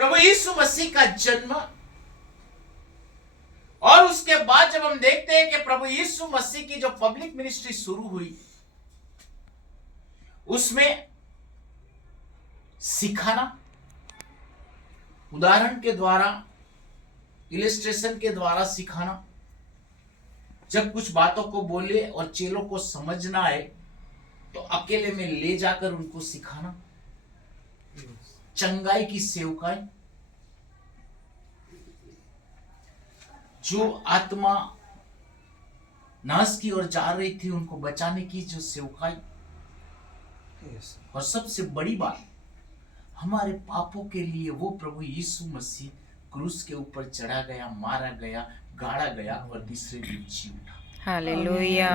प्रभु यीशु मसीह का जन्म, और उसके बाद जब हम देखते हैं कि प्रभु यीशु मसीह की जो पब्लिक मिनिस्ट्री शुरू हुई, उसमें सिखाना, उदाहरण के द्वारा, इलस्ट्रेशन के द्वारा सिखाना, जब कुछ बातों को बोले और चेलों को समझना है तो अकेले में ले जाकर उनको सिखाना, चंगाई की सेवकाई, जो आत्मा नाश की ओर जा रही थी उनको बचाने की जो सेवकाई, और सबसे बड़ी बात, हमारे पापों के लिए वो प्रभु यीशु मसीह क्रूस के ऊपर चढ़ा गया, मारा गया, गाड़ा गया और तीसरे दिन जी उठा। हालेलुया।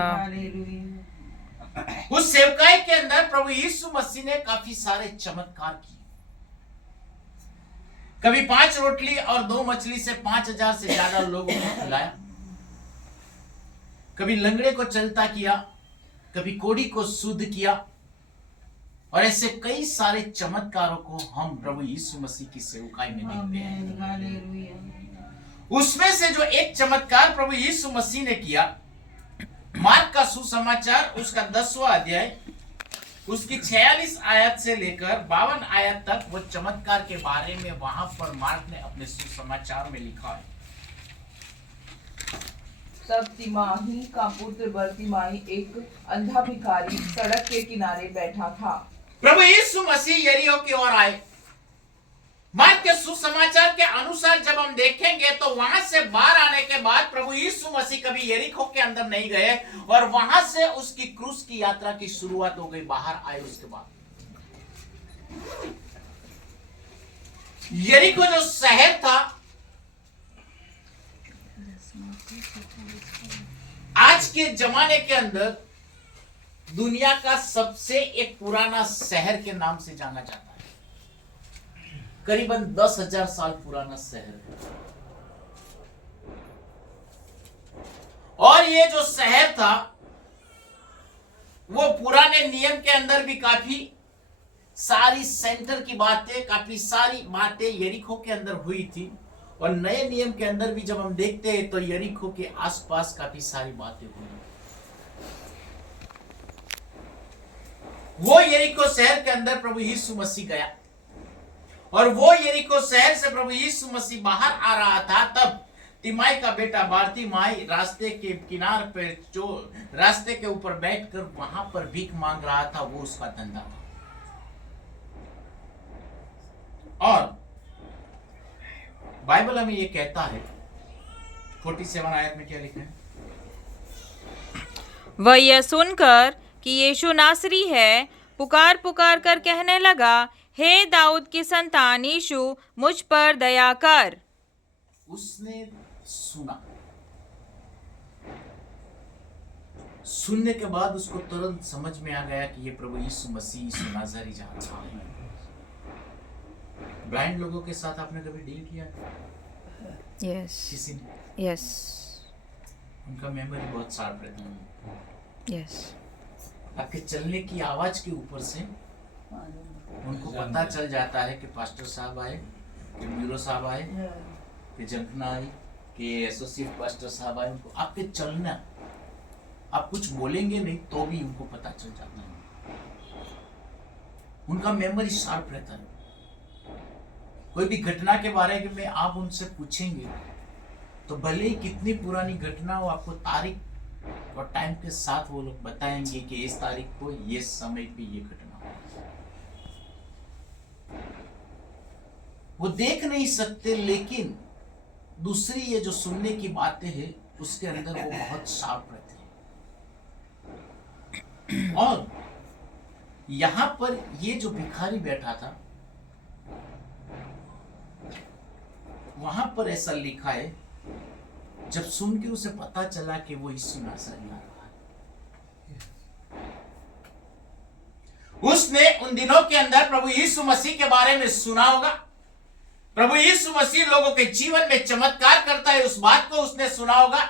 उस सेवकाई के अंदर प्रभु यीशु मसीह ने काफी सारे चमत्कार किए। कभी 5 रोटली और 2 मछली से 5000 से ज्यादा लोगों को खिलाया, कभी लंगड़े को चलता किया, कभी कोढ़ी को शुद्ध किया, और ऐसे कई सारे चमत्कारों को हम प्रभु यीशु मसीह की सेवकाई में देखते हैं। उसमें से जो एक चमत्कार प्रभु यीशु मसीह ने किया, मार्क का सुसमाचार उसका 10वां अध्याय, उसकी 46 आयत से लेकर 52 आयत तक वो चमत्कार के बारे में वहां पर मार्क ने अपने सुसमाचार में लिखा है। तब तिमाही का पुत्र बरतिमाही एक अंधा भिखारी सड़क के किनारे बैठा था। प्रभु यीशु मसीह यरीहो की ओर आए। मार्क के सुसमाचार के अनुसार जब हम देखेंगे तो वहां से बाहर आने के बाद प्रभु यीशु मसीह कभी यरीहो के अंदर नहीं गए, और वहां से उसकी क्रूस की यात्रा की शुरुआत हो गई। बाहर आए उसके बाद यरीहो जो शहर था, आज के जमाने के अंदर दुनिया का सबसे एक पुराना शहर के नाम से जाना जाता है। करीबन 10,000 साल पुराना शहर है। और ये जो शहर था वो पुराने नियम के अंदर भी काफी सारी सेंटर की बातें, काफी सारी बातें यरीहो के अंदर हुई थी, और नए नियम के अंदर भी जब हम देखते हैं तो यरीहो के आसपास काफी सारी बातें हुई। वो यरीहो शहर के अंदर प्रभु यीशु मसीह गया, और वो यरीहो शहर से प्रभु यीशु मसीह बाहर आ रहा था। तब तिमाई का बेटा बारतिमाई रास्ते के किनारे पे, जो रास्ते के ऊपर बैठकर वहां पर भीख मांग रहा था, वो उसका धंधा था। और बाइबल हमें ये कहता है, 47 आयत में क्या लिखा है? वह यह सुनकर कि यीशु नासरी है, पुकार पुकार कर कहने लगा, हे दाऊद की संतान यीशु, मुझ पर दया कर। उसने सुना, सुनने के बाद उसको तुरंत समझ में आ गया कि ये प्रभु यीशु मसीह यीशु नासरी जा रहा है। ब्लाइंड लोगों के साथ आपने कभी डील किया? यस किसी ने? यस उनका मेमोरी बहुत शार्प रहता है। यस आपके चलने की आवाज के ऊपर से उनको पता चल जाता है कि पास्टर साहब आए, कि म्यूरो साहब आए, कि जंखना आई, कि एसोसिएट पास्टर साहब आए। उनको आपके चलना, आप कुछ बोलेंगे नहीं तो भी उनको पता चल जाता है। उनका मेमोरी शार्प रहता है। कोई भी घटना के बारे में आप उनसे पूछेंगे तो भले ही कितनी पुरानी घटना हो, आपको तारीख और टाइम के साथ वो लोग बताएंगे कि इस तारीख को, ये समय पे ये घटना हुआ। वो देख नहीं सकते, लेकिन दूसरी ये जो सुनने की बातें हैं उसके अंदर वो बहुत शार्प रहते हैं। और यहां पर ये जो भिखारी बैठा था, वहां पर ऐसा लिखा है, जब सुन के उसे पता चला कि वो यीशु नासरी आ रहा है, उसने उन दिनों के अंदर प्रभु यीशु मसीह के बारे में सुना होगा। प्रभु यीशु मसीह लोगों के जीवन में चमत्कार करता है, उस बात को उसने सुना होगा।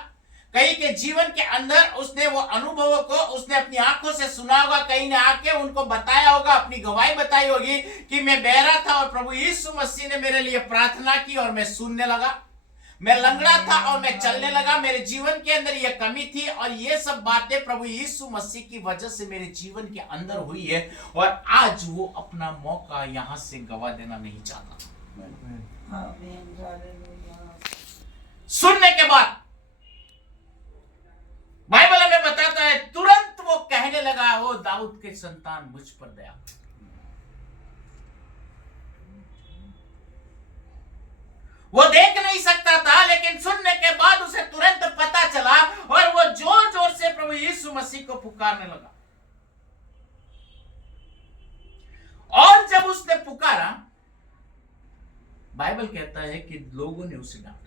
कई के जीवन के अंदर उसने वो अनुभवों को उसने अपनी आंखों से सुना होगा, कई ने आके उनको बताया होगा, अपनी गवाही बताई होगी कि मैं बहरा था और प्रभु यीशु मसीह ने मेरे लिए प्रार्थना की और मैं सुनने लगा। मैं लंगड़ा था और मैं चलने लगा। मेरे जीवन के अंदर यह कमी थी और ये सब बातें प्रभु यीशु मसीह की वजह से मेरे जीवन के अंदर हुई है और आज वो अपना मौका यहां से गवा देना नहीं चाहता। सुनने के बाद बाइबल हमें बताता है तुरंत वो कहने लगा, वो दाऊद के संतान मुझ पर दया कर। वो देख नहीं सकता था, लेकिन सुनने के बाद उसे तुरंत पता चला और वो जोर जोर से प्रभु यीशु मसीह को पुकारने लगा। और जब उसने पुकारा, बाइबल कहता है कि लोगों ने उसे डांटा।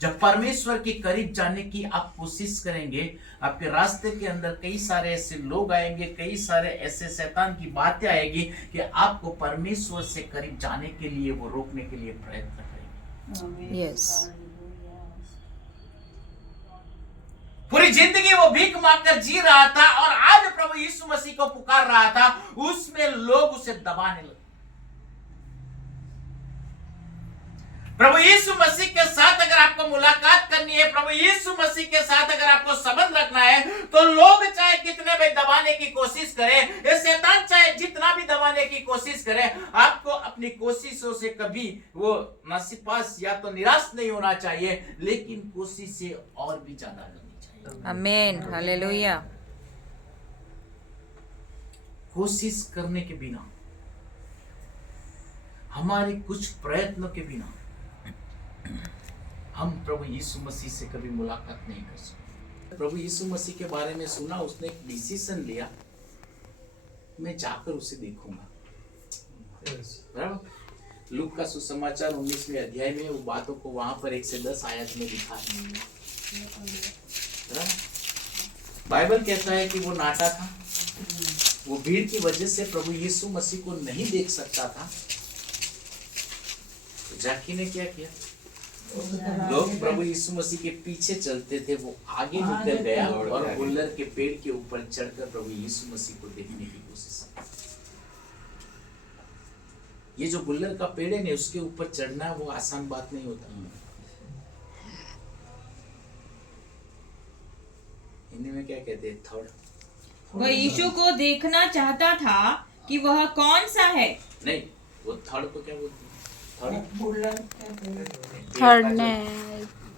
जब परमेश्वर के करीब जाने की आप कोशिश करेंगे, आपके रास्ते के अंदर कई सारे ऐसे लोग आएंगे, कई सारे ऐसे शैतान की बातें आएगी कि आपको परमेश्वर से करीब जाने के लिए वो रोकने के लिए प्रयत्न करेंगे। यस। पूरी जिंदगी वो भीख मांगकर जी रहा था और आज प्रभु यीशु मसीह को पुकार रहा था, उसमें लोग उसे दबाने लगे। प्रभु यीशु मसीह के साथ अगर आपको मुलाकात करनी है, प्रभु यीशु मसीह के साथ अगर आपको संबंध रखना है, तो लोग चाहे कितने भी दबाने की कोशिश करें, ये शैतान चाहे जितना भी दबाने की कोशिश करे, आपको अपनी कोशिशों से कभी वो नासिपास या तो निराश नहीं होना चाहिए, लेकिन कोशिश से और भी ज्यादा करनी चाहिए। आमीन, हालेलुया। कोशिश करने के बिना, हमारे कुछ प्रयत्नों के बिना हम प्रभु यीशु मसीह से कभी मुलाकात नहीं कर सकते। प्रभु यीशु मसीह के बारे में सुना, उसने एक डिसीजन लिया, मैं जाकर उसे देखूंगा। बराबर। लूका का सुसमाचार 19वें अध्याय में वो बातों को वहां पर 1 से 10 आयत में लिखा है। बाइबल कहता है कि वो नाटा था, वो भीड़ की वजह से प्रभु यीशु मसीह को नहीं देख सकता था। तो जाकी ने क्या किया, लोग प्रभु यीशु मसीह के पीछे चलते थे, वो आगे निकल गया और गुल्लर के पेड़ के ऊपर चढ़कर प्रभु यीशु मसीह को देखने की कोशिश की। ये जो गुल्लर का पेड़ है, उसके ऊपर चढ़ना वो आसान बात नहीं होता। हिंदी में क्या कहते हैं, थर्ड। वह यीशु को देखना चाहता था कि वह कौन सा है। नहीं, वो थर्ड को क्या बोलते हैं? थर्ड ने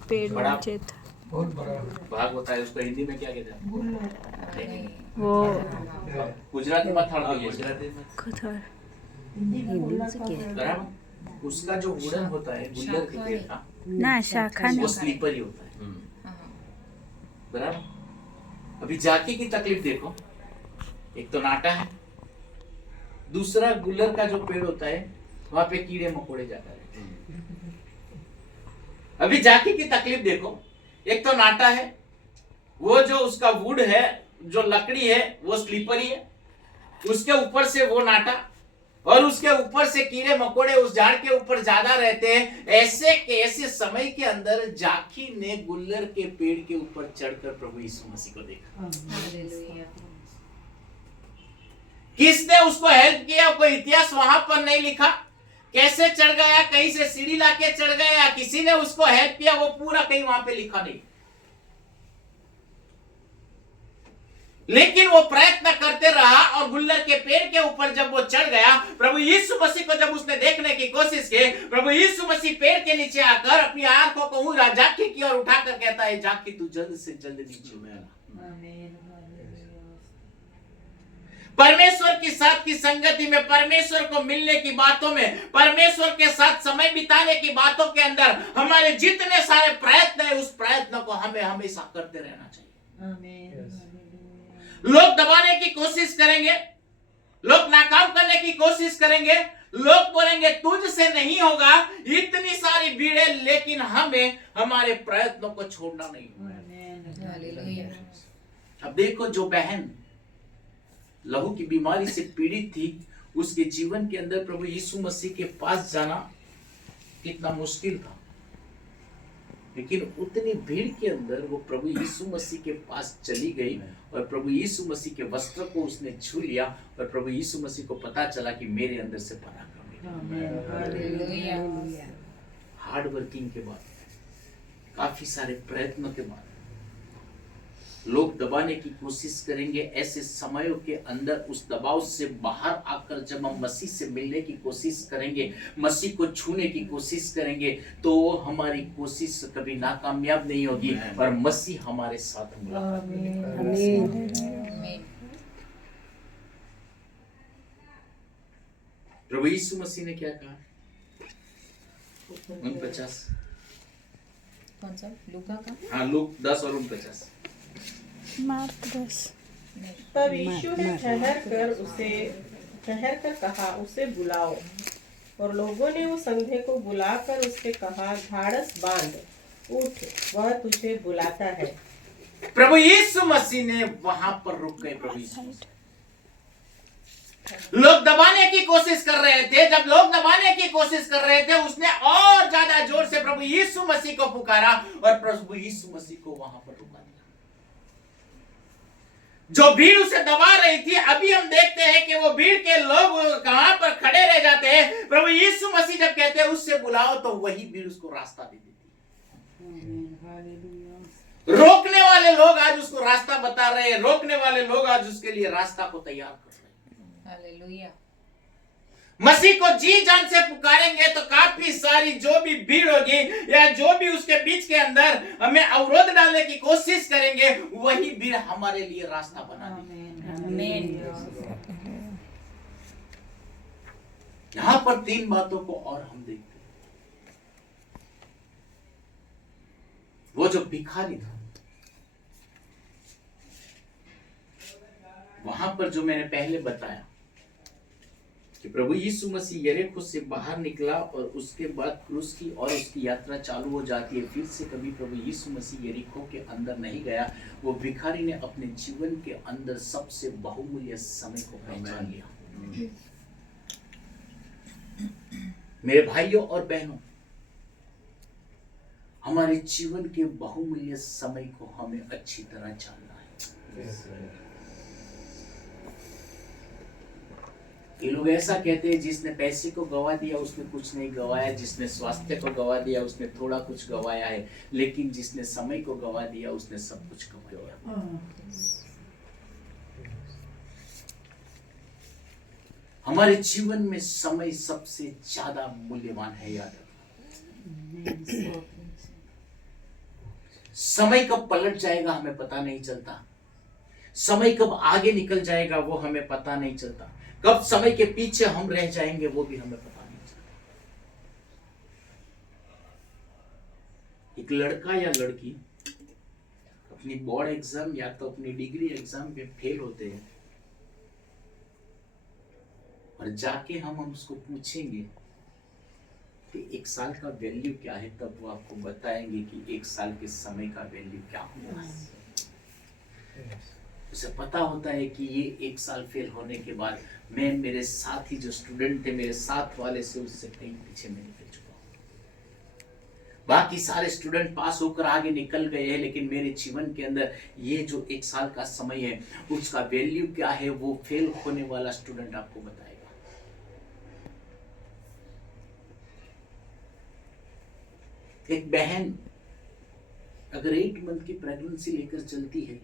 पेड़ बड़ा नीचे था, बहुत बड़ा भाग होता है, उसको हिंदी में क्या कहते हैं? वो गुजराती में थर्ड को गुजराती में थर्ड बराबर। उसका जो वुडन होता है, गुल्लर के पेड़ का, ना शाखा वो नहीं। स्लीपर ही होता है। बराबर। अभी जाकी की तकलीफ देखो, एक तो नाटा है, दूसरा गुल्लर का जो पेड़ होता है वहां पे कीड़े मकोड़े जाता रहते हैं। अभी जाकी की तकलीफ देखो, एक तो नाटा है, वो जो उसका वुड है, जो लकड़ी है वो स्लीपरी है, उसके ऊपर से वो नाटा और उसके ऊपर से कीड़े मकोड़े उस झाड़ के ऊपर ज्यादा रहते हैं। ऐसे समय के अंदर जाकी ने गुल्लर के पेड़ के ऊपर चढ़कर प्रभु यीशु मसीह को देखा। किसने उसको हेल्प किया? कोई इतिहास वहां पर नहीं लिखा, कैसे चढ़ गया, कहीं से सीढ़ी लाके चढ़ गया, किसी ने उसको हेल्प किया, वो पूरा कहीं वहां पे लिखा नहीं। लेकिन वो प्रयत्न करते रहा और गुल्लर के पेड़ के ऊपर जब वो चढ़ गया, प्रभु यीशु मसीह को जब उसने देखने की कोशिश की, प्रभु यीशु मसीह पेड़ के नीचे आकर अपनी आंखों को जाकी की ओर उठाकर कहता है, जाकी तू जल्द से जल्द नीचे में आ। परमेश्वर के साथ की संगति में, परमेश्वर को मिलने की बातों में, परमेश्वर के साथ समय बिताने की बातों के अंदर हमारे जितने सारे प्रयत्न है, उस प्रयत्न को हमें हमेशा करते रहना चाहिए। लोग दबाने की कोशिश करेंगे, लोग नाकाम करने की कोशिश करेंगे, लोग बोलेंगे तुझसे नहीं होगा, इतनी सारी भीड़ है, लेकिन हमें हमारे प्रयत्नों को छोड़ना नहीं होगा। अब देखो, जो बहन लहू की बीमारी से पीड़ित थी, उसके जीवन के अंदर प्रभु यीशु मसीह के पास जाना कितना मुश्किल था। लेकिन उतनी भीड़ के अंदर वो प्रभु यीशु मसीह के पास चली गई और प्रभु यीशु मसीह के वस्त्र को उसने छू लिया और प्रभु यीशु मसीह को पता चला कि मेरे अंदर से पराक्रम है। हार्ड वर्किंग के बाद, काफी सारे प्रयत्नों के बाद लोग दबाने की कोशिश करेंगे। ऐसे समयों के अंदर उस दबाव से बाहर आकर जब हम मसीह से मिलने की कोशिश करेंगे, मसीह को छूने की कोशिश करेंगे, तो हमारी कोशिश कभी नाकामयाब नहीं होगी और मसीह हमारे साथ मुलाकात करेगा। प्रभु यीशु मसीह ने क्या कहा? 49 कौन सा? लूका का? हाँ, लूक 10 और 49। मार्क 10। तब यीशु ने ठहर कर कहा, उसे बुलाओ। और लोगों ने उस अंधे को बुलाकर उससे कहा, ढाढ़स बांध, उठ, वह तुझे बुलाता है। प्रभु यीशु मसीह ने वहां पर रुक गए। प्रभु यीशु लोग दबाने की कोशिश कर रहे थे। जब लोग दबाने की कोशिश कर रहे थे, उसने और ज्यादा जोर से प्रभु यीशु मसीह को पुकारा और प्रभु यीशु मसीह को वहां पर रुका दिया। जो भीड़ उसे दबा रही थी, अभी हम देखते हैं कि वो भीड़ के लोग कहां पर खड़े रह जाते हैं। प्रभु यीशु मसीह जब कहते हैं उससे बुलाओ, तो वही भीड़ उसको रास्ता दे देती है। रोकने वाले लोग आज उसको रास्ता बता रहे हैं, रोकने वाले लोग आज उसके लिए रास्ता को तैयार कर रहे हैं। हालेलुया। मसीह को जी जान से पुकारेंगे तो काफी सारी जो भी भीड़ होगी या जो भी उसके बीच के अंदर हमें अवरोध डालने की कोशिश करेंगे, वही भीड़ हमारे लिए रास्ता बना देगी। यहां पर 3 बातों को और हम देखते हैं। वो जो भिखारी था, वहां पर जो मैंने पहले बताया कि प्रभु यीशु मसीह यरीहो से बाहर निकला और उसके बाद क्रूस की और उसकी यात्रा चालू हो जाती है। फिर से कभी प्रभु यीशु मसीह यरीहो के अंदर नहीं गया। वो भिखारी ने अपने जीवन के अंदर सबसे बहुमूल्य समय को पहचान लिया। मेरे भाइयों और बहनों, हमारे जीवन के बहुमूल्य समय को हमें अच्छी तरह जानना है। ये लोग ऐसा कहते हैं, जिसने पैसे को गवा दिया उसने कुछ नहीं गवाया, जिसने स्वास्थ्य को गवा दिया उसने थोड़ा कुछ गवाया है, लेकिन जिसने समय को गवा दिया उसने सब कुछ गवाया। हमारे जीवन में समय सबसे ज्यादा मूल्यवान है, याद रखना। समय कब पलट जाएगा हमें पता नहीं चलता। समय कब आगे निकल जाएगा वो हमें पता नहीं चलता। कब समय के पीछे हम रह जाएंगे वो भी हमें पता नहीं चलता। एक लड़का या लड़की अपनी बोर्ड एग्जाम या तो अपनी डिग्री एग्जाम में फेल होते हैं और जाके हम उसको पूछेंगे कि 1 साल का वैल्यू क्या है, तब वो आपको बताएंगे कि 1 साल के समय का वैल्यू क्या होता है। उसे पता होता है कि ये 1 साल फेल होने के बाद मैं मेरे साथ ही जो स्टूडेंट थे, मेरे साथ वाले से उससे कहीं पीछे मैं निकल चुका हूँ। बाकी सारे स्टूडेंट पास होकर आगे निकल गए हैं, लेकिन मेरे जीवन के अंदर ये जो 1 साल का समय है उसका वैल्यू क्या है, वो फेल होने वाला स्टूडेंट आपको बताएगा। एक बहन अगर 8 मंथ की प्रेगनेंसी लेकर चलती है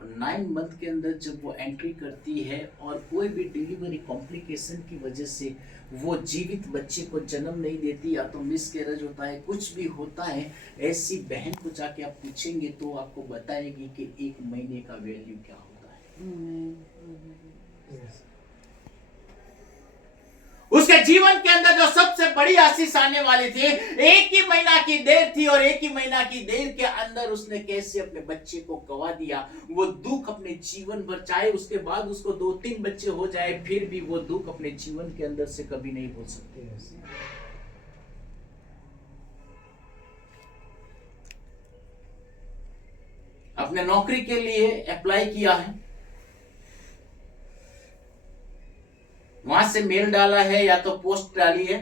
और 9 मंथ के अंदर जब वो एंट्री करती है और कोई भी डिलीवरी कॉम्प्लिकेशन की वजह से वो जीवित बच्चे को जन्म नहीं देती, या तो मिसकैरेज होता है, कुछ भी होता है, ऐसी बहन को जाके आप पूछेंगे तो आपको बताएगी कि 1 महीने का वैल्यू क्या होता है। उसके जीवन के अंदर जो सबसे बड़ी आशीष आने वाली थी, 1 ही महीना की देर थी और 1 ही महीना की देर के अंदर उसने कैसे अपने बच्चे को गवा दिया। वो दुख अपने जीवन भर, चाहे उसके बाद उसको 2-3 बच्चे हो जाए, फिर भी वो दुख अपने जीवन के अंदर से कभी नहीं भूल सकते। अपने नौकरी के लिए अप्लाई किया है, वहां से मेल डाला है या तो पोस्ट डाली है,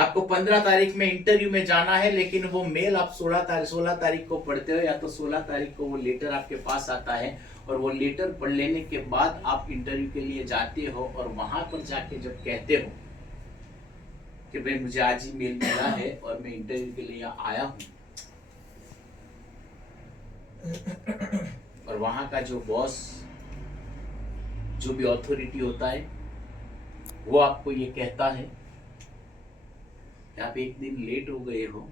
आपको 15 तारीख में इंटरव्यू में जाना है, लेकिन वो मेल आप 16 तारीख को पढ़ते हो, या तो 16 तारीख को वो लेटर आपके पास आता है, और वो लेटर पढ़ लेने के बाद आप इंटरव्यू के लिए जाते हो, और वहां पर जाके जब कहते हो कि भाई मुझे आज ही मेल मिला है और मैं इंटरव्यू के लिए आया हूं, और वहां का जो बॉस, जो भी अथॉरिटी होता है, वो आपको ये कहता है कि आप एक दिन लेट हो गए हो,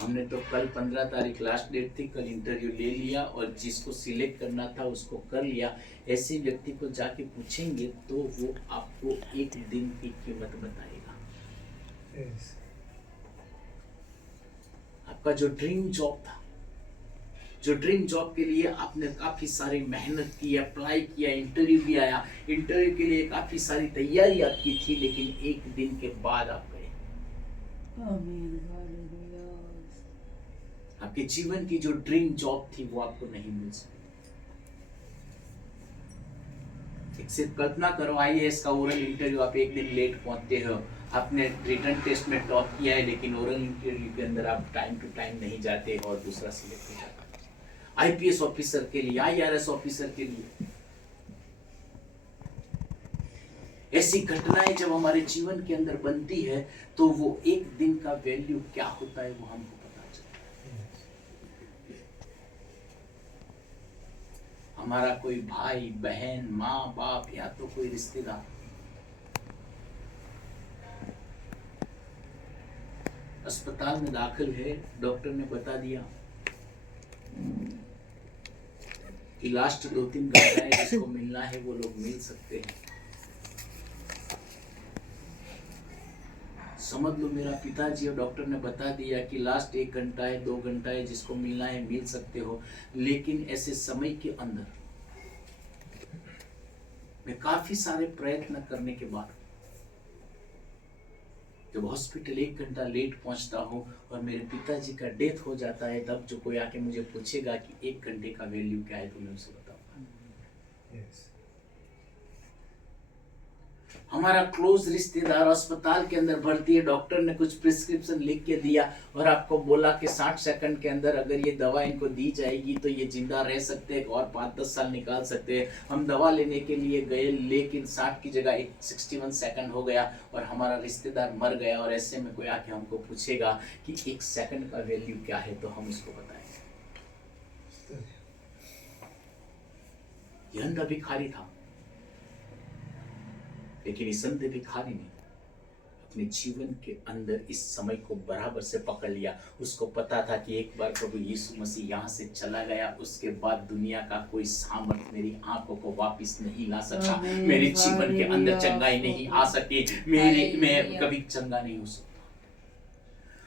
हमने तो कल 15 तारीख लास्ट डेट थी, कल इंटरव्यू ले लिया और जिसको सिलेक्ट करना था उसको कर लिया। ऐसे व्यक्ति को जाके पूछेंगे तो वो आपको एक दिन की कीमत बताएगा। आपका जो ड्रीम जॉब था, जो ड्रीम जॉब के लिए आपने काफी सारी मेहनत की, अप्लाई किया, इंटरव्यू भी आया, इंटरव्यू के लिए काफी सारी तैयारी आपकी थी, लेकिन एक दिन के बाद आप गए। आपके जीवन की जो ड्रीम जॉब थी वो आपको नहीं मिल सकी। एक सिर्फ कल्पना करो, आईएएस का ओरल इंटरव्यू, आप एक दिन लेट पहुंचते हो, आपने रिटन टेस्ट में टॉप किया है, लेकिन ओरल इंटरव्यू के अंदर आप टाइम टू टाइम नहीं जाते और दूसरा सिलेक्ट हो जाता है। आईपीएस ऑफिसर के लिए, आईआरएस ऑफिसर के लिए ऐसी घटनाएं जब हमारे जीवन के अंदर बनती है तो वो एक दिन का वैल्यू क्या होता है वो हमको पता चलता है। हमारा कोई भाई बहन, माँ बाप या तो कोई रिश्तेदार अस्पताल में दाखिल है, डॉक्टर ने बता दिया कि लास्ट 2-3 घंटे जिसको मिलना है वो लोग मिल सकते हैं। समझ लो मेरा पिताजी और डॉक्टर ने बता दिया कि लास्ट 1 घंटा है, 2 घंटा है, जिसको मिलना है मिल सकते हो। लेकिन ऐसे समय के अंदर मैं काफी सारे प्रयत्न करने के बाद जब हॉस्पिटल 1 घंटा लेट पहुंचता हूं और मेरे पिताजी का डेथ हो जाता है, तब जो कोई आके मुझे पूछेगा कि 1 घंटे का वैल्यू क्या है तो मैं उसे बताऊंगा। हमारा क्लोज रिश्तेदार अस्पताल के अंदर भर्ती है, डॉक्टर ने कुछ प्रिस्क्रिप्शन लिख के दिया और आपको बोला कि 60 सेकंड के अंदर अगर ये दवा इनको दी जाएगी तो ये जिंदा रह सकते हैं और 5-10 साल निकाल सकते हैं। हम दवा लेने के लिए गए, लेकिन 60 की जगह 61 सेकंड हो गया और हमारा रिश्तेदार मर गया। और ऐसे में कोई आके हमको पूछेगा कि 1 सेकंड का वैल्यू क्या है तो हम उसको बताएंगे। ये अंधा भिखारी था, लेकिन इस अंधे भिखारी ने अपने जीवन के अंदर इस समय को बराबर से पकड़ लिया। उसको पता था कि एक बार प्रभु यीशु मसीह यहाँ से चला गया, उसके बाद दुनिया का कोई सामर्थ मेरी आंखों को वापस नहीं ला सकता, मेरे जीवन के अंदर चंगाई नहीं आ सकती, मैं कभी चंगा नहीं हो सकता।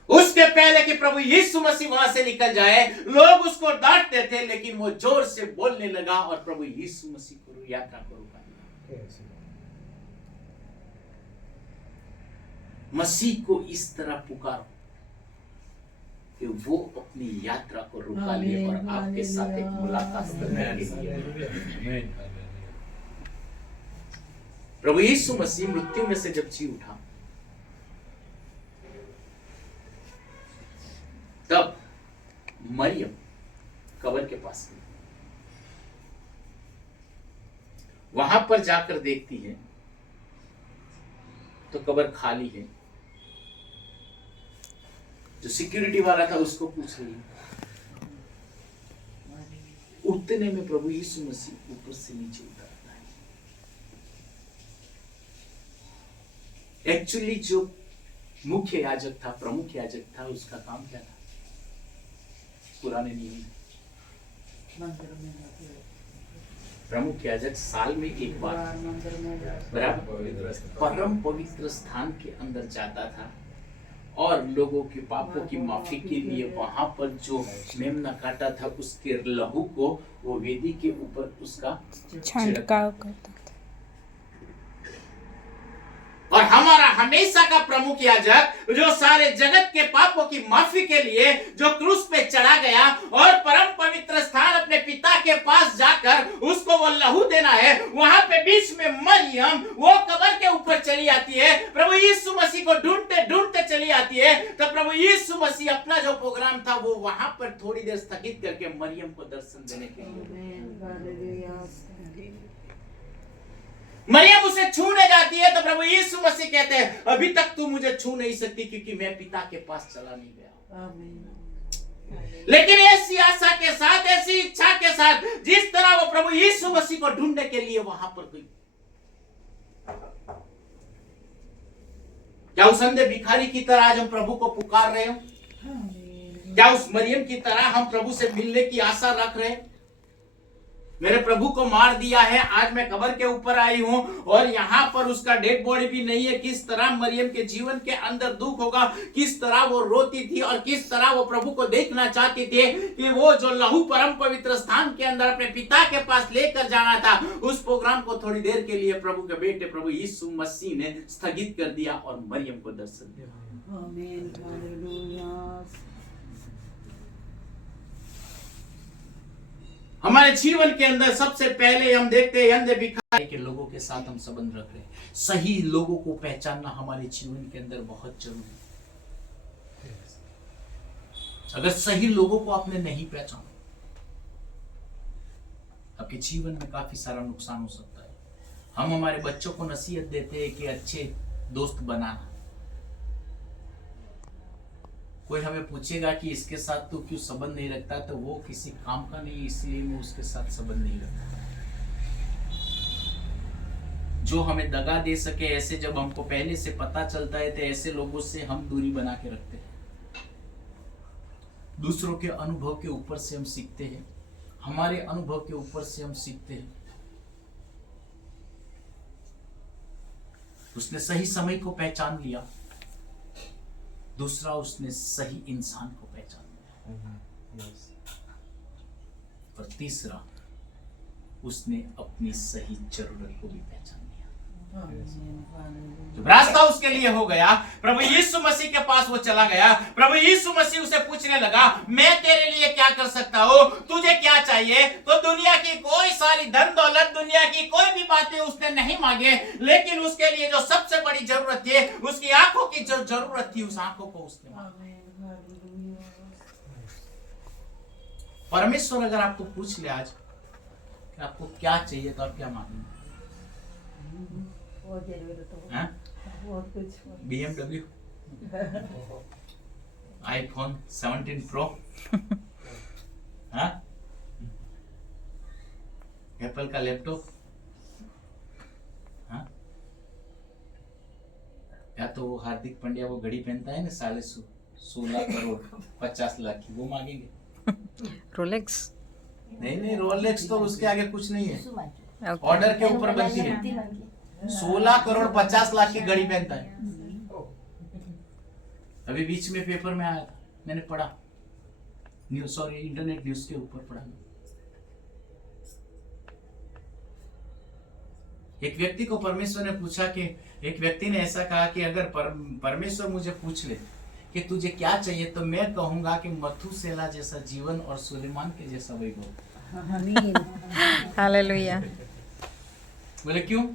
उसके पहले कि प्रभु यीशु मसीह वहां से निकल जाए, लोग उसको डांटते थे, लेकिन वो जोर से बोलने लगा और प्रभु यीशु मसीह को यात्रा को रुका। मसीह को इस तरह पुकारो कि वो अपनी यात्रा को रुका ले और आपके साथ एक मुलाकात करने के लिए। प्रभु यीशु मसीह मृत्यु में से जब जी उठा, तब मरियम कब्र के पास गई। वहां पर जाकर देखती है तो कब्र खाली है। जो सिक्योरिटी वाला था उसको पूछ रही है। उठने में प्रभु यीशु मसीह ऊपर से नीचे उतरता है। एक्चुअली जो मुख्य याजक था, प्रमुख याजक था, उसका काम क्या था? पुराने नियम में प्रमुख याजक साल में एक बार परम पवित्र स्थान के अंदर जाता था और लोगों के पापों की माफी के लिए वहां पर जो मेमना काटा था उसके लहू को वो वेदी के ऊपर उसका छिड़काव करता था। और हमारा हमेशा का प्रमुख याजक जो सारे जगत के पापों की माफी के लिए जो क्रूस पे चढ़ा गया और परम पवित्र स्थान अपने पिता के पास जाकर उसको वो लहू देना है, वहां पे बीच में मरियम वो कब्र के ऊपर ऊपर चली आती है, प्रभु यीशु मसीह को ढूंढते ढूंढते चली आती है, तो प्रभु यीशु मसीह अपना जो प्रोग्राम था वो वहां पर थोड़ी देर स्थगित करके मरियम को दर्शन देने के लिए, मरियम उसे छूने जाती है, तो प्रभु यीशु मसीह कहते हैं अभी तक तू मुझे छू नहीं सकती क्योंकि मैं पिता के पास चला नहीं गया। लेकिन ऐसी आशा के साथ, ऐसी इच्छा के साथ, जिस तरह वो प्रभु यीशु मसीह को ढूंढने के लिए वहां पर गई, क्या उस अंधे भिखारी की तरह आज हम प्रभु को पुकार रहे हो? क्या उस मरियम की तरह हम प्रभु से मिलने की आशा रख रहे हैं? मेरे प्रभु को मार दिया है, आज मैं कब्र के ऊपर आई हूं और यहां पर उसका डेड बॉडी भी नहीं है। किस तरह मरियम के जीवन के अंदर दुख होगा, किस तरह वो रोती थी और किस तरह वो प्रभु को देखना चाहती थी कि वो जो लहू परम पवित्र स्थान के अंदर अपने पिता के पास लेकर जाना था, उस प्रोग्राम को थोड़ी देर के लिए प्रभु के बेटे प्रभु यीशु मसीह ने स्थगित कर दिया और मरियम को दर्शन दिया। आमीन, हालेलुया। हमारे जीवन के अंदर सबसे पहले हम देखते हैं अंधे भिखारी के लोगों के साथ हम संबंध रख रहे हैं। सही लोगों को पहचानना हमारे जीवन के अंदर बहुत जरूरी है। अगर सही लोगों को आपने नहीं पहचाना, आपके जीवन में काफी सारा नुकसान हो सकता है। हम हमारे बच्चों को नसीहत देते हैं कि अच्छे दोस्त बनाना। कोई हमें पूछेगा कि इसके साथ तू क्यों संबंध नहीं रखता, तो वो किसी काम का नहीं, इसलिए मैं उसके साथ संबंध नहीं रखता। जो हमें दगा दे सके, ऐसे जब हमको पहले से पता चलता है तो ऐसे लोगों से हम दूरी बना के रखते हैं। दूसरों के अनुभव के ऊपर से हम सीखते हैं, हमारे अनुभव के ऊपर से हम सीखते हैं। उसने सही समय को पहचान लिया, दूसरा उसने सही इंसान को पहचान लिया, और तीसरा उसने अपनी सही जरूरत को भी पहचान लिया। जब रास्ता उसके लिए हो गया, प्रभु यीशु मसीह के पास वो चला गया। प्रभु यीशु मसीह उसे पूछने लगा, मैं तेरे लिए क्या कर सकता हूँ, तुझे क्या चाहिए? तो दुनिया की कोई सारी धन दौलत, दुनिया की कोई भी बातें उसने नहीं मांगे, लेकिन उसके लिए जो सबसे बड़ी जरूरत थी, उसकी आंखों की जो जरूरत थी, उस आंखों को उसने मांगा। परमेश्वर अगर आपको पूछ ले आज कि आपको क्या चाहिए, तो आप क्या मांगेंगे? BMW, iPhone 17 Pro, एप्पल का लैपटॉप, या तो वो हार्दिक पांड्या वो घड़ी पहनता है ना 16 करोड़ 50 लाख की, वो मांगेंगे। रोलेक्स? नहीं, रोलेक्स तो उसके आगे कुछ नहीं है, ऑर्डर के ऊपर बनती है। 16 करोड़ 50 लाख की घड़ी पहनता है। अभी बीच में पेपर में आया था, मैंने पढ़ा, इंटरनेट न्यूज के ऊपर पढ़ा। एक व्यक्ति को परमेश्वर ने पूछा कि एक व्यक्ति ने ऐसा कहा कि अगर परमेश्वर मुझे पूछ ले कि तुझे क्या चाहिए, तो मैं कहूंगा कि मथुसेला जैसा जीवन और सुलेमान के जैसा वैभव। हालेलुया। बोले क्यों?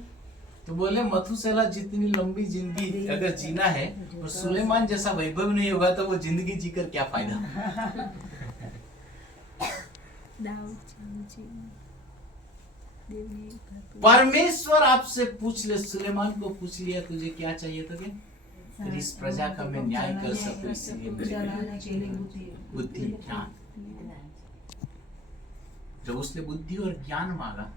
तो बोले मथुसेला जितनी लंबी जिंदगी अगर जीना है और सुलेमान जैसा वैभव नहीं होगा, तो वो जिंदगी जीकर क्या फायदा। परमेश्वर आपसे पूछ ले, सुलेमान को पूछ लिया तुझे क्या चाहिए, तो क्या? तेरी इस प्रजा का मैं न्याय कर सकूं, इसलिए बुद्धि ज्ञान। जब उसने बुद्धि और ज्ञान मांगा,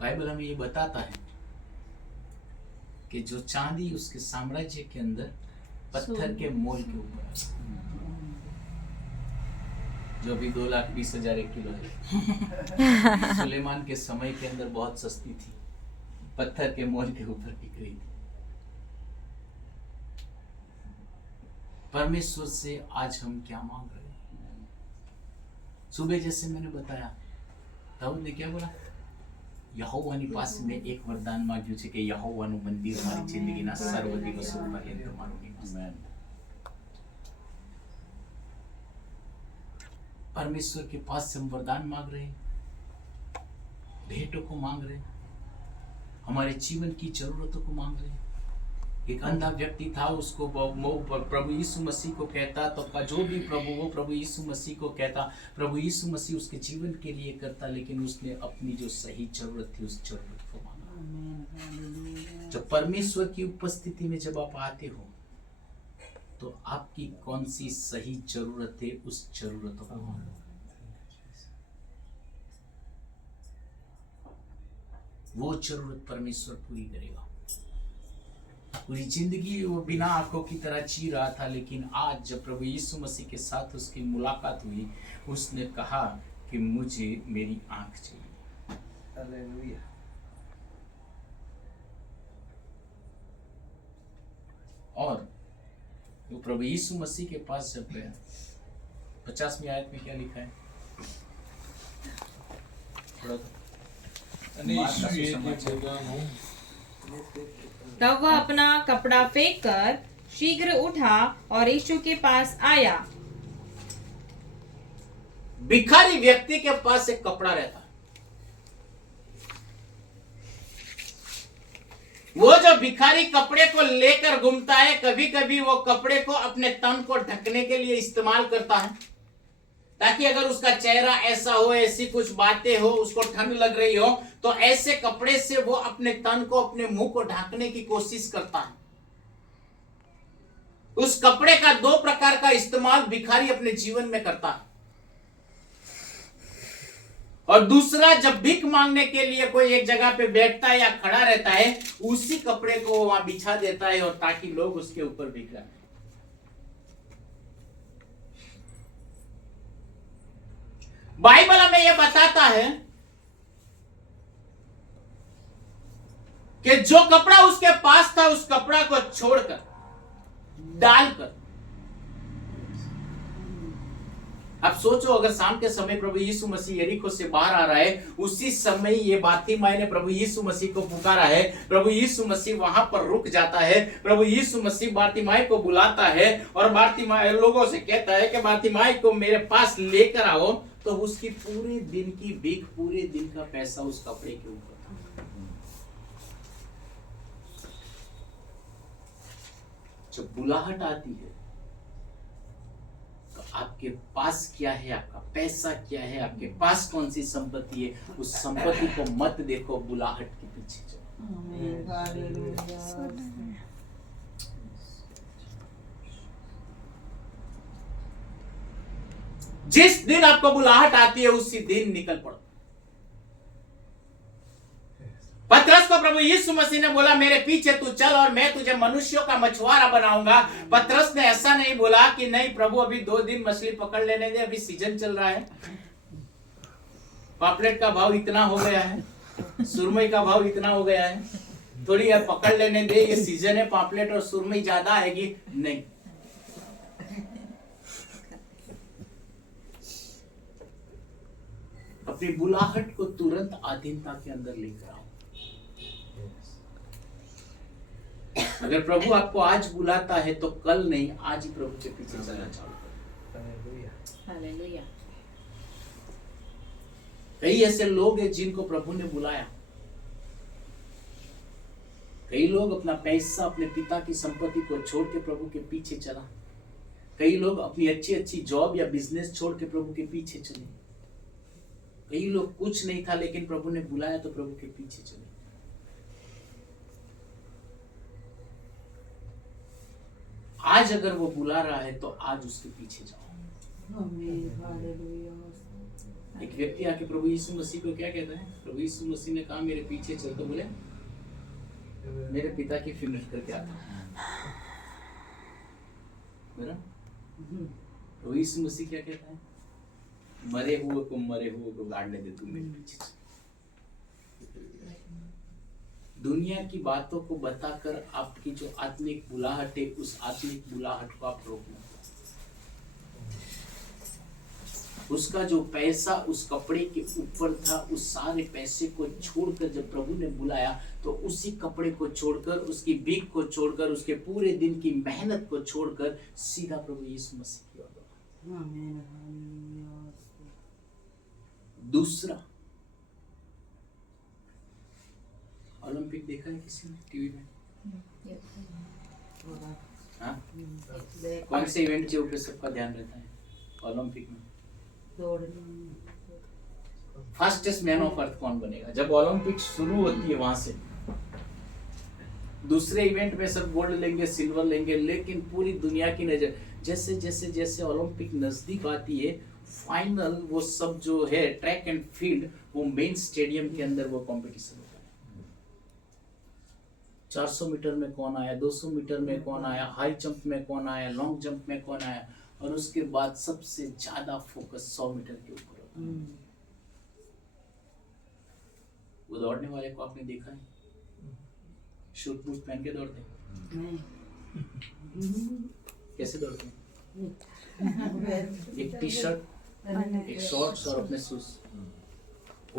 बाइबल हमें ये बताता है कि जो चांदी उसके साम्राज्य के अंदर पत्थर के मोल के ऊपर, जो भी 2,20,000 एक किलो है, सुलेमान के समय के अंदर बहुत सस्ती थी, पत्थर के मोल के ऊपर बिक रही थी। परमेश्वर से आज हम क्या मांग रहे हैं? सुबह जैसे मैंने बताया, दाऊद ने क्या बोला? યહોવાની પાસે મેં એક વરદાન માંગ્યું છે કે યહોવાનું મંદિર મારી જિંદગીના સર્વ દિવસો પર્યંત મારું નિવાસ રહે। परमेश्वर के पास से हम वरदान मांग रहे हैं, भेंटों को मांग रहे हैं, हमारे जीवन की जरूरतों को मांग रहे हैं। एक अंधा व्यक्ति था, उसको प्रभु यीशु मसीह को कहता, तो जो भी वो प्रभु यीशु मसीह को कहता, प्रभु यीशु मसीह उसके जीवन के लिए करता, लेकिन उसने अपनी जो सही जरूरत थी उस जरूरत को मांगा। जब परमेश्वर की उपस्थिति में जब आप आते हो तो आपकी कौन सी सही जरूरत है, उस जरूरतों को मांगो। वो जरूरत परमेश्वर पूरी करेगा। पूरी जिंदगी वो बिना आंखों की तरह जी रहा था, लेकिन आज जब प्रभु यीशु मसीह के साथ उसकी मुलाकात हुई, उसने कहा कि मुझे मेरी आंख चाहिए। हालेलुया। और वो प्रभु यीशु मसीह के पास जब गया, 50वीं आयत में क्या लिखा है? तब वह अपना कपड़ा फेंक कर शीघ्र उठा और यीशु के पास आया। भिखारी व्यक्ति के पास एक कपड़ा रहता है। वो जो भिखारी कपड़े को लेकर घूमता है, कभी कभी वो कपड़े को अपने तन को ढकने के लिए इस्तेमाल करता है, ताकि अगर उसका चेहरा ऐसा हो, ऐसी कुछ बातें हो, उसको ठंड लग रही हो, तो ऐसे कपड़े से वो अपने तन को, अपने मुंह को ढकने की कोशिश करता है। उस कपड़े का 2 प्रकार का इस्तेमाल भिखारी अपने जीवन में करता है। और दूसरा, जब भीख मांगने के लिए कोई एक जगह पे बैठता है या खड़ा रहता है, उसी कपड़े को वहां बिछा देता है, और ताकि लोग उसके ऊपर भीख रखें। बाइबल हमें यह बताता है कि जो कपड़ा उसके पास था, उस कपड़ा को छोड़कर, डालकर, अब सोचो, अगर शाम के समय प्रभु यीशु मसीह यरीको से बाहर आ रहा है, उसी समय ये बातिमाई ने प्रभु यीशु मसीह को पुकारा है। प्रभु यीशु मसीह वहां पर रुक जाता है। प्रभु यीशु मसीह बातिमाई को बुलाता है और बातिमाई लोगों से कहता है कि बातिमाई को मेरे पास लेकर आओ। तो उसकी पूरे दिन की भीख, पूरे दिन का पैसा उस कपड़े के ऊपर था। जब बुलाहट आती है तो आपके पास क्या है, आपका पैसा क्या है, आपके पास कौन सी संपत्ति है, उस संपत्ति को मत देखो, बुलाहट के पीछे चलो। जिस दिन आपको बुलाहट आती है, उसी दिन निकल पड़ो। पतरस को प्रभु यीशु मसीह ने बोला, मेरे पीछे तू चल और मैं तुझे मनुष्यों का मछुआरा बनाऊंगा। पतरस ने ऐसा नहीं बोला कि नहीं प्रभु, अभी 2 दिन मछली पकड़ लेने दे, अभी सीजन चल रहा है, पापलेट का भाव इतना हो गया है, सुरमई का भाव इतना हो गया है, थोड़ी यार पकड़ लेने दे, ये सीजन है, पापलेट और सुरमई ज्यादा आएगी। नहीं, अपनी बुलाहट को तुरंत अधीनता के अंदर लेकर आओ। अगर प्रभु आपको आज बुलाता है तो कल नहीं, आज ही प्रभु के पीछे चलना चालू करो। हालेलुया। कई ऐसे लोग हैं जिनको प्रभु ने बुलाया। कई लोग अपना पैसा, अपने पिता की संपत्ति को छोड़ के प्रभु के पीछे चला। कई लोग अपनी अच्छी अच्छी जॉब या बिजनेस छोड़ के प्रभु के पीछे चले। कई लोग कुछ नहीं था, लेकिन प्रभु ने बुलाया तो प्रभु के पीछे चले। आज अगर वो बुला रहा है तो आज उसके पीछे जाओ। एक व्यक्ति आके प्रभु यीशु मसीह को क्या कहता है? प्रभु यीशु मसीह ने कहा मेरे पीछे चल, तो बोले मेरे पिता की फिक्र करके आता मेरा। प्रभु यीशु मसीह क्या कहता है? मरे हुए को गाड़ने दे, तू मेरे पीछे चल। दुनिया की बातों को बताकर आपकी जो आत्मिक बुलाहट है, उस आत्मिक बुलाहट को आप रोकना। उसका जो पैसा उस कपड़े के ऊपर था, उस सारे पैसे को छोड़कर जब प्रभु ने बुलाया तो उसी कपड़े को छोड़कर, उसकी भीख को छोड़कर, उसके पूरे दिन की मेहनत को छोड़कर सीधा प्रभु यीशु मसीह की ओर। दूसरा, और ओलंपिक देखा है किसी ने टीवी में? हाँ? कौन से इवेंट के ऊपर सबका ध्यान रहता है ओलंपिक में? फास्टेस्ट मैन ऑफ अर्थ कौन बनेगा? जब ओलंपिक शुरू होती है वहां से दूसरे इवेंट में सब गोल्ड लेंगे, सिल्वर लेंगे, लेकिन पूरी दुनिया की नजर जैसे जैसे जैसे ओलंपिक नजदीक आती है, फाइनल वो सब जो है ट्रैक एंड फील्ड, वो मेन स्टेडियम के अंदर वो कंपटीशन होता है। 400 मीटर में कौन आया, 200 मीटर में कौन आया, हाई जंप में कौन आया, लॉन्ग जंप में कौन आया, और उसके बाद सबसे ज्यादा फोकस 100 मीटर के ऊपर होता है। वो दौड़ने वाले को आपने देखा है? शूट बूट पहन के दौड़ते हैं? कैसे दौड़ते हैं? एक टी शर्ट, एक शॉर्ट्स और अपने शूज।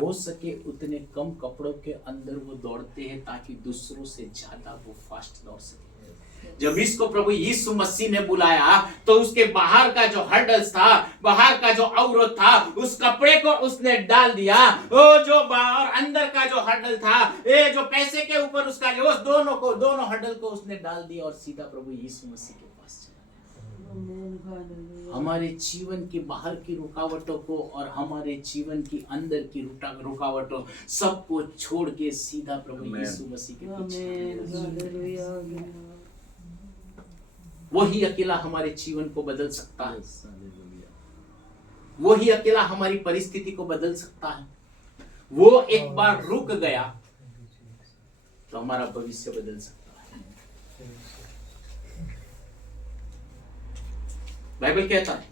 हो सके उतने कम कपड़ों के अंदर वो दौड़ते हैं ताकि दूसरों से ज्यादा वो फास्ट दौड़ सके। जब इसको प्रभु यीशु मसीह ने बुलाया तो उसके बाहर का जो हर्डल्स था, बाहर का जो अवरोध था, उस कपड़े को उसने डाल दिया। वो जो बाहर अंदर का जो हर्डल था, ये जो पैसे के ऊपर उसका उस दोनों हर्डल को उसने डाल दिया और सीधा प्रभु यीशु मसीह के पास चला गया। हमारे जीवन की बाहर की रुकावटों को और हमारे जीवन की अंदर की रुकावटों सबको छोड़ के सीधा प्रभु यीशु मसीह के पीछे। वही अकेला हमारे जीवन को बदल सकता है, वही अकेला हमारी परिस्थिति को बदल सकता है। वो एक बार रुक गया तो हमारा भविष्य बदल सकता है। बाइबल कहता है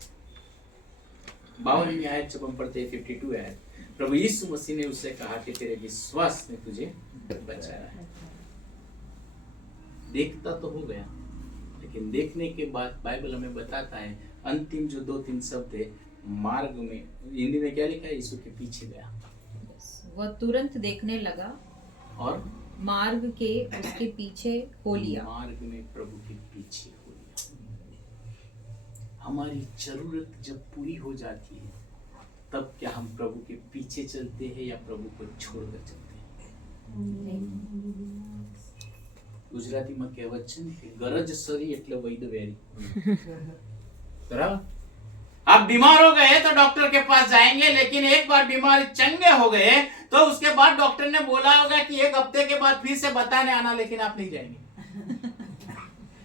52वीं आयत जब हम पढ़ते हैं 52 आयत, प्रभु यीशु मसीह ने उससे कहा कि तेरे विश्वास ने तुझे बचाया है। देखता तो हो गया, लेकिन देखने के बाद बाइबल हमें बताता है अंतिम जो 2-3 शब्द है, मार्ग में, हिंदी में क्या लिखा है? यीशु के पीछे गया। वह तुरंत देखने लगा और मार्ग के उसके पीछे हो लिया। मार्ग में प्रभु के पीछे हो लिया। हमारी जरूरत जब पूरी हो जाती है तब क्या हम प्रभु के पीछे चलते हैं या प्रभु को छोड़कर चलते हैं? गुजराती में कહેવત છે કે ગરજ સરી એટલે વૈદ વેરી। बराबर? आप बीमार हो गए तो डॉक्टर के पास जाएंगे, लेकिन एक बार बीमारी चंगे हो गए तो उसके बाद डॉक्टर ने बोला होगा कि 1 हफ्ते के बाद फिर से बताने आना, लेकिन आप नहीं जाएंगे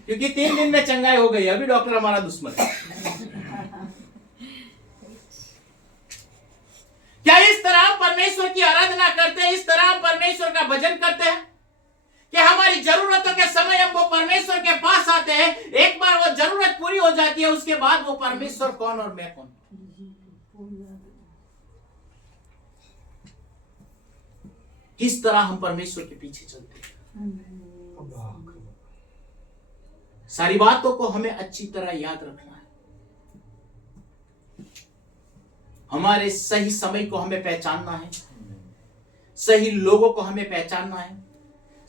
क्योंकि 3 दिन में चंगाई हो गई। अभी डॉक्टर हमारा दुश्मन है। क्या इस तरह परमेश्वर की आराधना करते हैं, इस तरह परमेश्वर का भजन करते हैं कि हमारी जरूरतों के समय हम वो परमेश्वर के पास आते हैं, एक बार वो जरूरत पूरी हो जाती है, उसके बाद वो परमेश्वर कौन और मैं कौन? किस तरह हम परमेश्वर के पीछे चलते हैं? सारी बातों को हमें अच्छी तरह याद रखना है। हमारे सही समय को हमें पहचानना है, सही लोगों को हमें पहचानना है,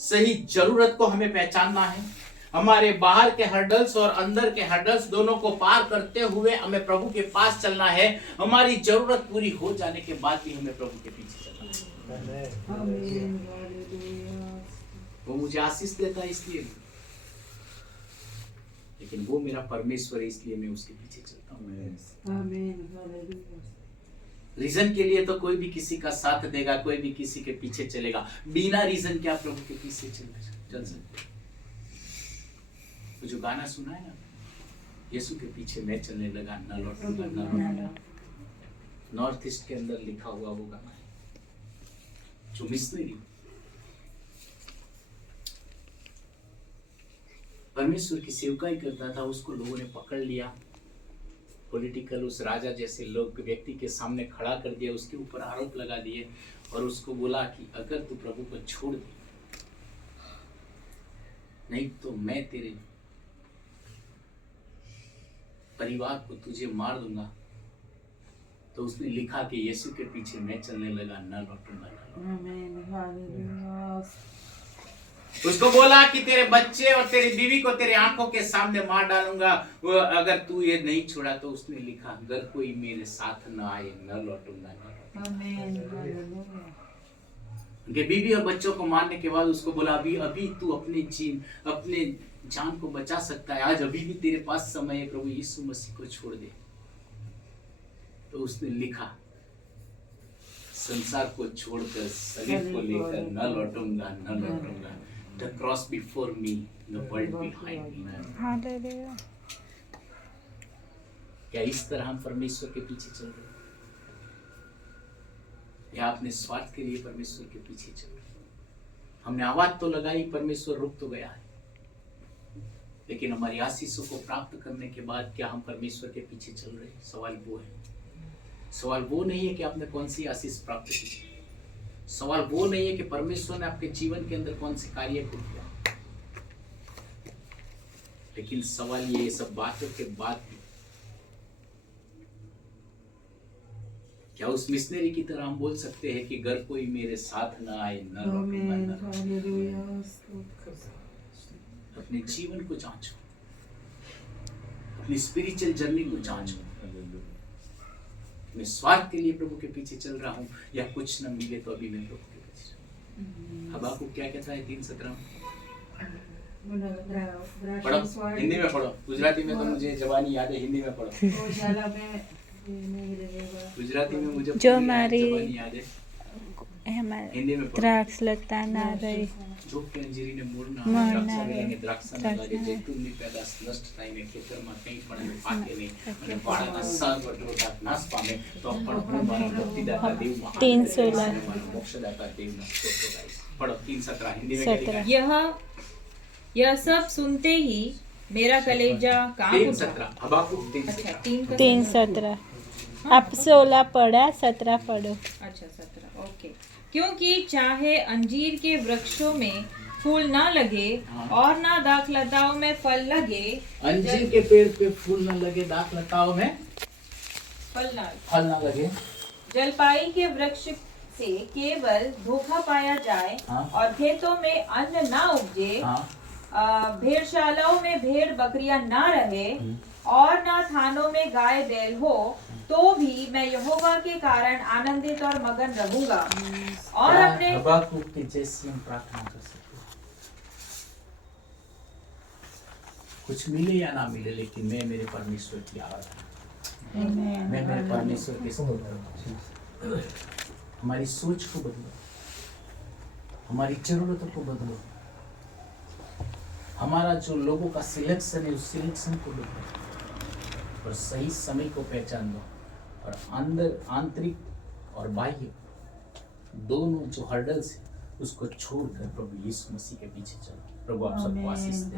सही जरूरत को हमें पहचानना है। हमारे बाहर के हर्डल्स और अंदर के हर्डल्स दोनों को पार करते हुए हमें प्रभु के पास चलना है। हमारी जरूरत पूरी हो जाने के बाद भी हमें प्रभु के पीछे चलना है। वो मुझे आशीष देता है इसलिए, लेकिन वो मेरा परमेश्वर है इसलिए मैं उसके पीछे चलता हूँ। रीजन के लिए तो कोई भी किसी का साथ देगा, कोई भी किसी के पीछे चलेगा। बिना रीजन के आप प्रभु के पीछे चल सकते। तो जो गाना सुना है ना, यीशु के पीछे मैं चलने लगा, न लौटूंगा न लौटूंगा, नॉर्थ ईस्ट के अंदर लिखा हुआ वो गाना है जो मिशनरी परमेश्वर की सेवकाई करता था, उसको लोगों ने पकड़ लिया। पॉलिटिकल उस राजा जैसे लोग व्यक्ति के सामने खड़ा कर दिया, उसके ऊपर आरोप लगा दिए और उसको बोला कि अगर तू प्रभु को छोड़ दे नहीं तो मैं तेरे परिवार को तुझे मार दूंगा। तो उसने लिखा कि यीशु के पीछे मैं चलने लगा, न लौटूंगा। उसको बोला कि तेरे बच्चे और तेरी बीवी को तेरे आंखों के सामने मार डालूंगा अगर तू ये नहीं छोड़ा। तो उसने लिखा अगर कोई मेरे साथ न आए न लौटूंगा। उनके बीवी और बच्चों को मारने के बाद उसको बोला अभी अभी तू अपने जान को बचा सकता है, आज अभी भी तेरे पास समय है, प्रभु यीशु मसीह को छोड़ दे। तो उसने लिखा संसार को छोड़कर शरीर को लेकर न लौटूंगा, न लौटूंगा। The cross before me, the world behind me. Hallelujah. क्या इस तरह हम परमेश्वर के पीछे चल रहे हैं, या अपने स्वार्थ के लिए परमेश्वर के पीछे चल रहे हैं? हमने आवाज तो लगाई, परमेश्वर रुक तो गया है, लेकिन हमारी आशीषों को प्राप्त करने के बाद क्या हम परमेश्वर के पीछे चल रहे हैं? सवाल वो है। सवाल वो नहीं है कि आपने कौन सी आशीष प्राप्त की, सवाल वो नहीं है कि परमेश्वर ने आपके जीवन के अंदर कौन से कार्य को किया, लेकिन सवाल ये सब बातों के बाद भी क्या उस मिशनरी की तरह हम बोल सकते हैं कि अगर कोई मेरे साथ ना आए न लौटूंगा, न लौटूंगा। अपने जीवन को जांचो, अपनी स्पिरिचुअल जर्नी को जांचो। मैं स्वार्थ के लिए प्रभु के पीछे चल रहा हूँ, या कुछ न मिले तो अभी मैं प्रभु के पीछे चलूं। हबाकुक क्या कहता है 3:17 पढ़ो, हिंदी में पढ़ो, गुजराती में तो मुझे जबानी याद है, हिंदी में पढ़ो। गुजराती में मुझे जो हमारी जबानी याद है, हिंदी में पढ़ो। द्राक्ष लता ना रही, જો કે અંજીરીને મૂળ ના મૂળ આવે, ના દ્રાક્ષ આવે, લાગે, દ્રાક્ષ ના દ્રાક્ષ લાગે, ના જૈતુનની પેદાશ નષ્ટ થાય ને ખેતરમાં કંઈ પણ એને પાકે નહીં, અને વાડાના સાગ વટોળા નાશ પામે, તો પણ હું મારા મુક્તિદાતા દેવ મહાન 3:16 અને મારા મોક્ષદાતા દેવનો સ્તોત્ર ગાઈશ। પઢો 3:17 हिंदी में क्या लिखा है? यह सब सुनते ही मेरा कलेजा कांप उठा। 3:17 हबाकुक 3:17 अच्छा 3 का 3:17 आप 16 पढ़ा, 17 पढ़ो। अच्छा 17 ओके। क्योंकि चाहे अंजीर के वृक्षों में फूल ना लगे और ना दाख लताओं में फल लगे, अंजीर के पेड़ पे फूल न लगे, दाख लताओं में फल न लगे, जलपाई के वृक्ष से केवल धोखा पाया जाए, हाँ। और खेतों में अन्न ना उपजे, भेड़शालाओं में भेड़ बकरियां ना रहे, और ना थानों में गाय बैल हो, तो भी मैं यहोवा के कारण आनंदित और मगन रहूंगा और अपने हबाकुक की जैसी हम प्रार्थना कर सकते हैं। कुछ मिले या ना मिले, लेकिन मैं मेरे परमेश्वर की आराधना, मैं मेरे परमेश्वर के स्तोत्र। हमारी सोच को बदलो, हमारी जरूरतों को बदलो, हमारा जो लोगों का सिलेक्शन है उस सिलेक्शन को बदलो, और सही समय को पहचान लो, और अंदर आंतरिक और बाह्य दोनों जो हर्डल्स है उसको छोड़कर प्रभु यीशु मसीह के पीछे चलो। प्रभु आप सबको आशीष दे।